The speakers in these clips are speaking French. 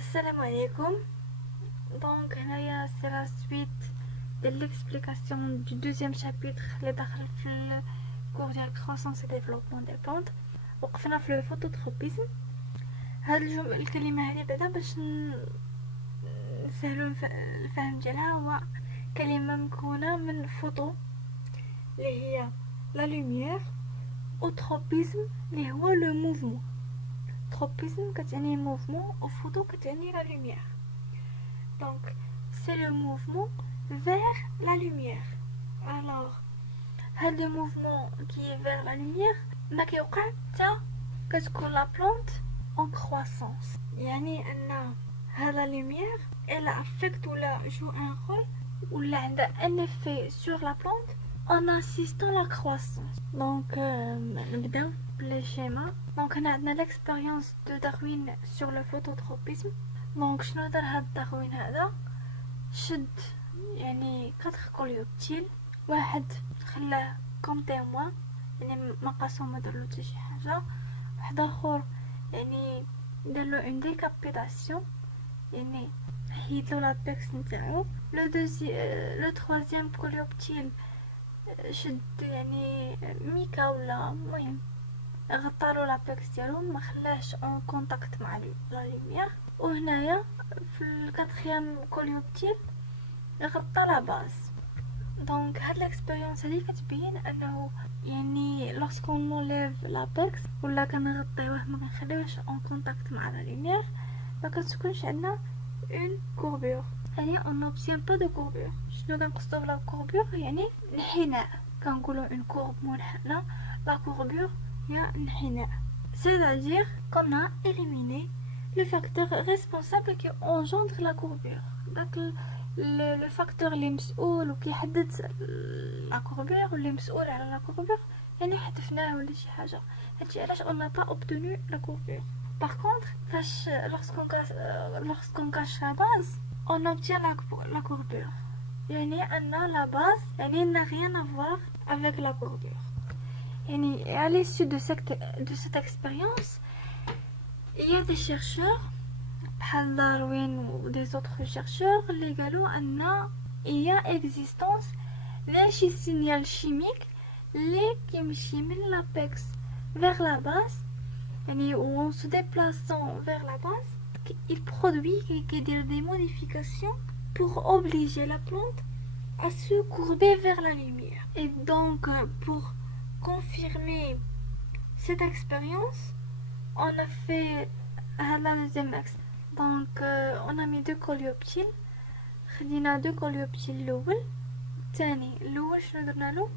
Salam alaikum. Donc, là, c'est la suite de l'explication du deuxième chapitre اللي داخل في الكور ديال croissance et développement des plantes. وقفنا في الفوتوتروبيزم. هاد الكلمة هذه بعدا باش نسهلو الفهم ديالها هو كلمة مكونة من فوتو اللي هي لا لوميير وتروبيزم اللي هو لو موفمون. Tropisme كتعني mouvement ou photo كتعني la lumière. Donc c'est le mouvement vers la lumière. Alors هاد le mouvement qui est vers la lumière ما كيوقع حتى كتكون la plante en croissance. يعني أن هاد la lumière elle affecte ou la joue un rôle ou elle a un effet sur la plante en assistant à la croissance. Donc نبداو les schémas. Donc on a l'expérience de Darwin sur le phototropisme. Donc شنو دار هاد داروين هذا؟ شد يعني 4 كوليوبتيل، واحد خلاه كوم تيموان يعني ما قاسو ما دارلو حتى شي حاجه، واحد اخر يعني دارلو اون ديكابيتاسيون يعني حيدلو لابيكس نتاعو. لو تروازيام كوليوبتيل شد يعني ميكا ولا المهم غطالو لابيكس ديالو ما خلاش اون كونتاكت مع لا لوميير. وهنايا في الكاتريام كوليوبتيل غطى لا باز. دونك هاد الاكسبيريونس هذه كتبين انه يعني لوrsqu'on enlève لابيكس ولا كنغطيوه ما كنخليوهش اون كونتاكت مع لا لوميير ما كتكونش عندنا اون كوربور، يعني on n'obtient pas de courbure. شنو كنقصدو بلا كوربور؟ يعني انحناء، كنقولو اون كورب منحنى، لا كوربور هي انحناء. C'est-à-dire qu'on a éliminé le facteur responsable qui engendre la courbure. Donc le facteur اللي مسؤول وكيحدد la courbure واللي مسؤول على la courbure يعني حذفناه ولا شي حاجه. هادشي علاش on n'a pas obtenu la courbure. Par contre lorsqu'on cache la base on obtient la courbure. يعني أن la base يعني n'a rien à voir avec la courbure. يعني à l'issue de cette expérience il y a des chercheurs بحال داروين و des autres chercheurs اللي قالوا أن il y a existence d'un signal chimique اللي كيمشي من l'apex vers la base يعني en se déplaçant vers la base il produit qu'il des modifications pour obliger la plante à se courber vers la lumière. Et donc pour confirmer cette expérience on a fait la deuxième axe. Donc on a mis 2 كوليوبتيل، خدينا 2 كوليوبتيل الاول الثاني. الاول شنو درنالو؟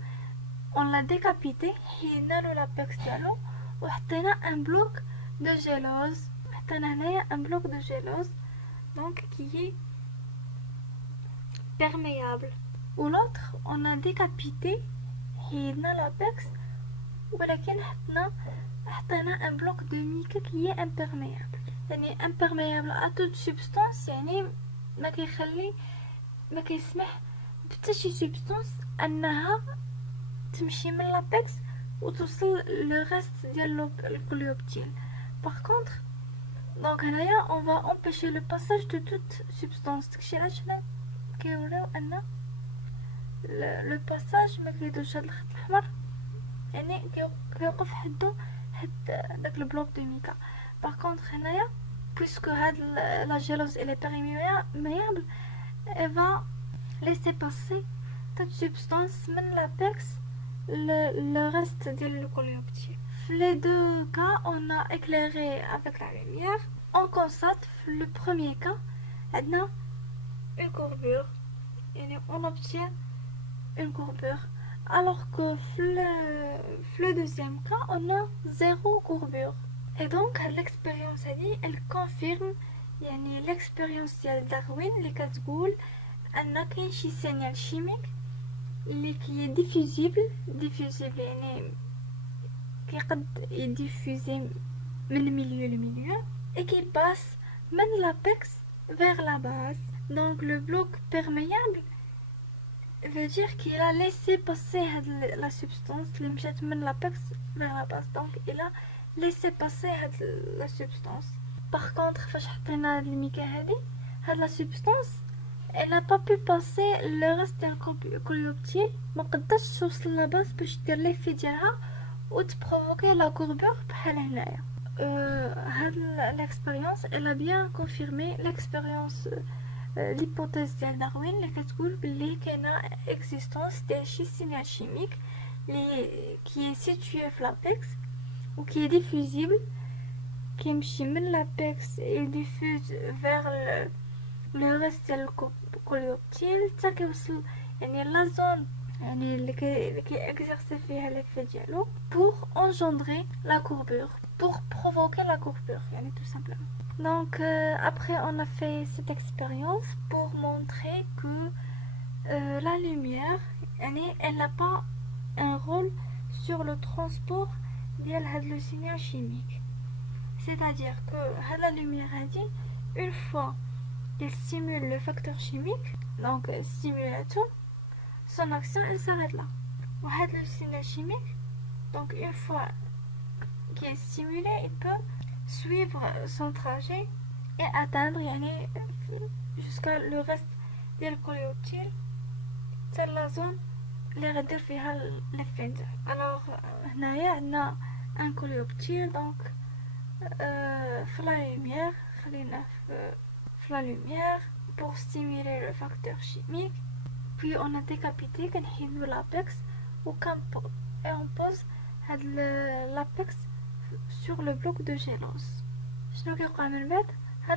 on l'a décapité، حيدنا له لابيكس ديالو وحطينا ان بلوك دو جيلوز، حطينا هنايا ان بلوك دو جيلوز donc qui est perméable. و l'autre on a décapité، حيدنا لابيكس ولكن حطينا ان بلوك دو ميكا qui est imperméable. يعني imperméable à toute substance يعني ما كيخلي ما كيسمح بحتى شي سبستانس انها تمشي من لابيكس وتوصل لو ريست ديال الكوليوبتيل. باغ كونطخ دونك هنايا on va empêcher le passage de toute substance. داكشي علاش حنا كيوريو ان لو باساج ما كيدوش هاد الخط الاحمر يعني كيوقف حدو حد داك البلوك دو ميكا. باغ كونطخ هنايا puisque هاد la gélose elle est perméable elle va laisser passer toute substance من l'apex le reste ديال الكوليوبتيل. في les deux cas on a éclairé avec la lumière. On constate le premier cas عندنا une courbure يعني on obtient une courbure alors que في le deuxième cas on a 0 courbure. Et donc l'expérience elle confirme يعني l'expérience ديال داروين اللي كتقول ان كاين شي سينيال شيميك اللي كي ديفوزيبل يعني كيقد يديفوزي من ميليو لميليو et qui passe من l'apex vers la base. Donc le bloc perméable veut dire qu'il a laissé passer la substance اللي مشات من l'apex vers la base. Donc il a laisser passer la substance. Par contre, فاش حطينا هاد الميكا هادي هاد لا سبستانس elle n'a pas pu passer le reste ديال الكوليوبتيل ما قدرتش توصل لاباس باش دير ليفي ديالها و تبروفوكي لا كوربور بحال هنايا. هاد l'expérience elle a bien confirmé l'expérience l'hypothèse ديال داروين اللي كتقول بلي كاينه existence ديال شي signal chimique qui est situé في l'apex ou qui est diffusible كيمشي من l'apex et diffuse vers le reste ديال الكوليوبتيل حتى كيوصل يعني لا زون يعني اللي كي exercer فيها l'effet ديالو pour engendrer la courbure, pour provoquer la courbure يعني tout simplement. Donc après on a fait cette expérience pour montrer que la lumière يعني elle n'a pas un rôle sur le transport ديال هاد le signal chimique. C'est-à-dire que la lumière a dit, une fois qu'elle stimule le facteur chimique, donc stimulateur, son action elle s'arrête là. Le signal chimique, donc une fois qu'il est stimulé, il peut suivre son trajet et atteindre jusqu'à le reste du coléoptile, c'est la zone اللي غادير فيها l'effet. Alors هنايا عندنا un coléoptile donc la lumière, la lumière pour stimuler le facteur chimique. Puis on a décapité l'apex et on pose l'apex sur le bloc de gélose.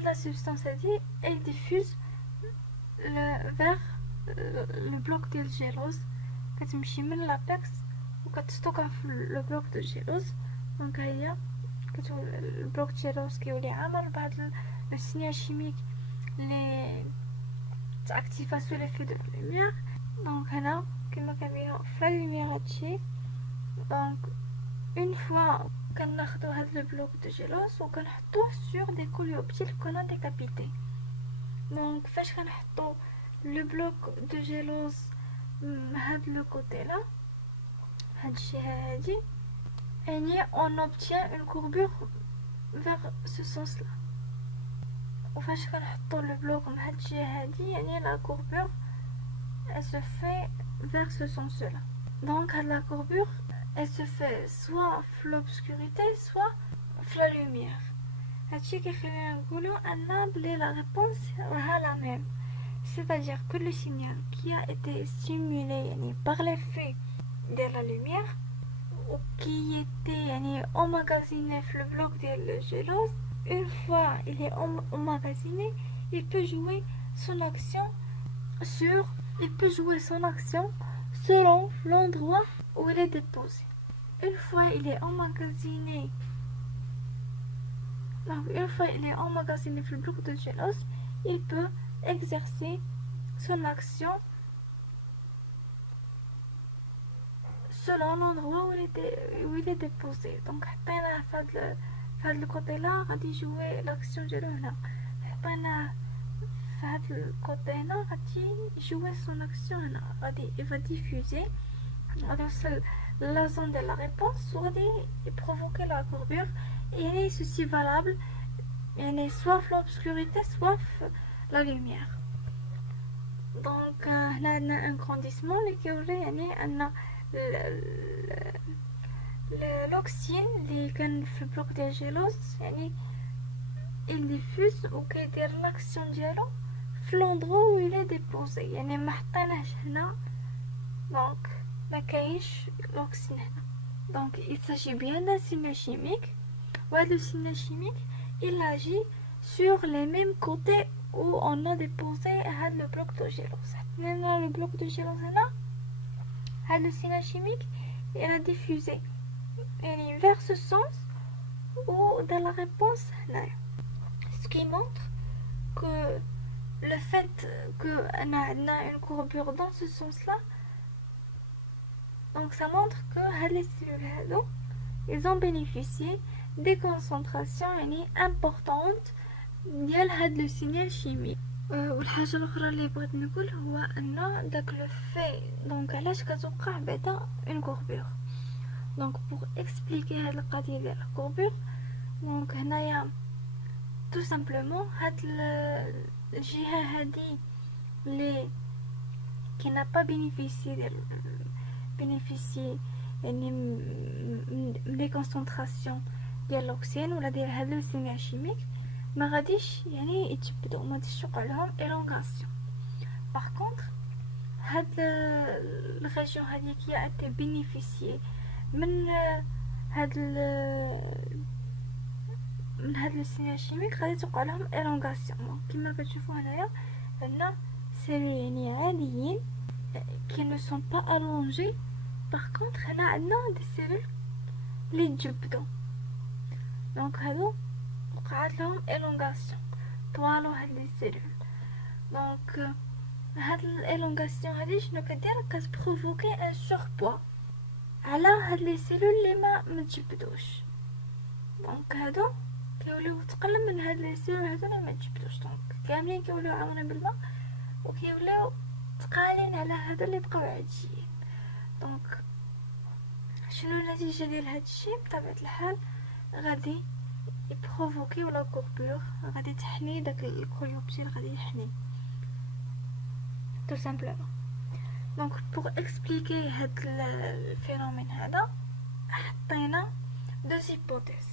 La substance elle diffuse vers le bloc de gélose كتمشي من l'apex وكتستوكا في le bloc de gélose. Donc هي le bloc de gélose كيولي عامر بهاد le signal chimique اللي تاكتيفا سو ليفي دو لوميير. دونك هنا كما كنبينو في لوميير هادشي. دونك اون فوا كناخدو هاد لو بلوك دو جيلوز وكنحطوه سور دي كوليوبتيل كنا ديكابيتي. دونك فاش كنحطو لو بلوك دو جيلوز هاد لو كوتي لا هادشي هادي يعني on obtient une courbure vers ce sens là. وفاش كنحطو البلوك من هاد الجهه هادي يعني لا courbure elle se fait vers ce sens là. Donc la courbure elle se fait soit في l'obscurité soit في la lumière. هادشي كيخلينا نقولو ان بلي la réponse راها la même. C'est-à-dire que le signal qui a été stimulé يعني par l'effet de la lumière ou qui était يعني emmagasiné في le bloc de la gélose, une fois il est emmagasiné, il peut jouer son action selon l'endroit où il est déposé. Une fois il est emmagasiné, donc une fois il est emmagasiné في le bloc de gélose, il peut exercer son action selon l'endroit où il est déposé. Donc حطينا في هاد الكوتي لا غادي يجوي لاكسيون ديالو هنا. حطينا في هاد الكوتي هنا غادي يجوي سون اكسيون هنا. غادي il va diffuser غادي يوصل la zone de la réponse وغادي provoquer la courbure. Et ceci valable يعني soit في l'obscurité soit في la lumière. Donc هنا عندنا un grandissement اللي كيوري يعني ان l'oxyne اللي كان في البلوك ديال جيلوز يعني il diffuse وكيدير لاكسيون ديالو في l'endroit où il est déposé. يعني ما حطيناهش هنا دونك ما كاينش l'oxyne هنا. Donc il s'agit bien d'un signal chimique. Ouais, le signal chimique il agit sur les mêmes côtés où on a déposé le bloc de gélose. Maintenant le bloc de gélose là le signal chimique il a diffusé vers ce sens ou dans la réponse là. Ce qui montre que le fait qu'on a une courbure dans ce sens là, donc ça montre que les cellules ils ont bénéficié des concentrations importantes ديال هاد لو سينيال شيمي. والحاجه الاخرى اللي بغيت نقول هو ان داك لو في دونك علاش كتوقع بعدا اون كوربور. دونك بور اكسبليكي هاد القضيه ديال الكوربور دونك هنايا tout simplement هاد الجهة هادي اللي qui n'a pas bénéficié يعني من لي كونسونطراسيون ديال الاكسجين ولا ديال هاد السميع شيميك ما غاديش يعني يتبداو ما غاديش يوقع لهم ايلونغاسيون. باغ كونطخ هاد الريجيون هادي كي اتي بينيفيسيي من هاد السميع شيميك غادي توقع لهم ايلونغاسيون. كما كتشوفوا هنايا عندنا سيلول يعني عاديين qui ne sont pas allongés. Par contre هنا عندنا دي سيلول اللي تجبدوا دونك هادو وقعت لهم élongation طوالو هاد لي سيلول. دونك هاد الالونغاسيون هادي شنو كدير كتبروفوكي ان سوربوا على هاد لي سيلول اللي ما متجبدوش. دونك هادو كيوليو تقل من هاد لي سيلول هادو اللي ما تجبدوش دونك كاملين كيوليو عامرين بالماء وكيوليو تقالين على هادو اللي بقاو عاديين. دونك شنو النتيجه ديال هادشي؟ بطبيعه الحال غادي يبروفوكي ولا كوربور غادي تحني داك الكريوبسيل غادي يحني tout simplement. Donc pour expliquer هاد الفينومين هذا حطينا deux hypothèses.